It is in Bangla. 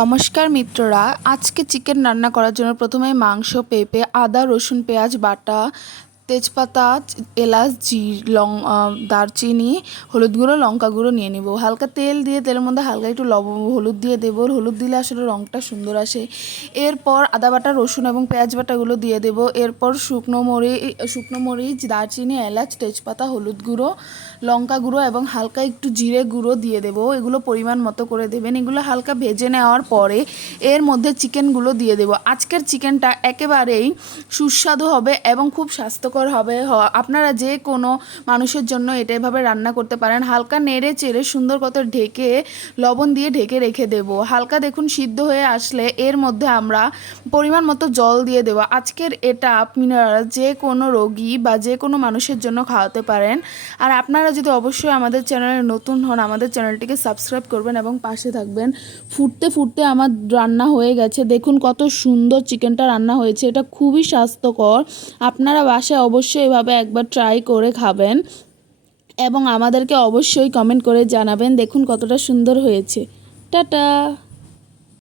নমস্কার মিত্ররা, আজকে চিকেন রান্না করার জন্য প্রথমে মাংস, পেঁপে, আদা, রসুন, পেঁয়াজ বাটা, তেজপাতা, এলাচ, দারচিনি, হলুদ গুঁড়ো, লঙ্কা গুঁড়ো নিয়ে নেব। হালকা তেল দিয়ে তেলের মধ্যে হালকা একটু হলুদ দিয়ে দেবো। হলুদ দিলে আসলে রঙটা সুন্দর আসে। এরপর আদা বাটা, রসুন এবং পেঁয়াজ বাটাগুলো দিয়ে দেবো। এরপর শুকনো মরিচ, দারচিনি, এলাচ, তেজপাতা, হলুদ গুঁড়ো, লঙ্কা গুঁড়ো এবং হালকা একটু জিরে গুঁড়ো দিয়ে দেবো। এগুলো পরিমাণ মতো করে দেবেন। এগুলো হালকা ভেজে নেওয়ার পরে এর মধ্যে চিকেনগুলো দিয়ে দেবো। আজকের চিকেনটা একেবারেই সুস্বাদু হবে এবং খুব স্বাস্থ্যকর হবে। আপনারা যে কোনো মানুষের জন্য এটা এভাবে রান্না করতে পারেন। হালকা নেড়ে চেড়ে সুন্দর করে ঢেকে লবণ দিয়ে ঢেকে রেখে দেবো। হালকা দেখুন সিদ্ধ হয়ে আসলে এর মধ্যে আমরা পরিমাণ মতো জল দিয়ে দেবো। আজকের এটা আপনারা যে কোনো রোগী বা যে কোনো মানুষের জন্য খাওয়াতে পারেন। আর আপনারা যদি অবশ্যই আমাদের চ্যানেলে নতুন হন, আমাদের চ্যানেলটিকে সাবস্ক্রাইব করবেন এবং পাশে থাকবেন। ফুটতে ফুটতে আমার রান্না হয়ে গেছে। দেখুন কত সুন্দর চিকেনটা রান্না হয়েছে। এটা খুবই স্বাস্থ্যকর। আপনারা বাসায় অবশ্যই এভাবে একবার ট্রাই করে খাবেন এবং আমাদেরকে অবশ্যই কমেন্ট করে জানাবেন দেখুন কতটা সুন্দর হয়েছে। টাটা।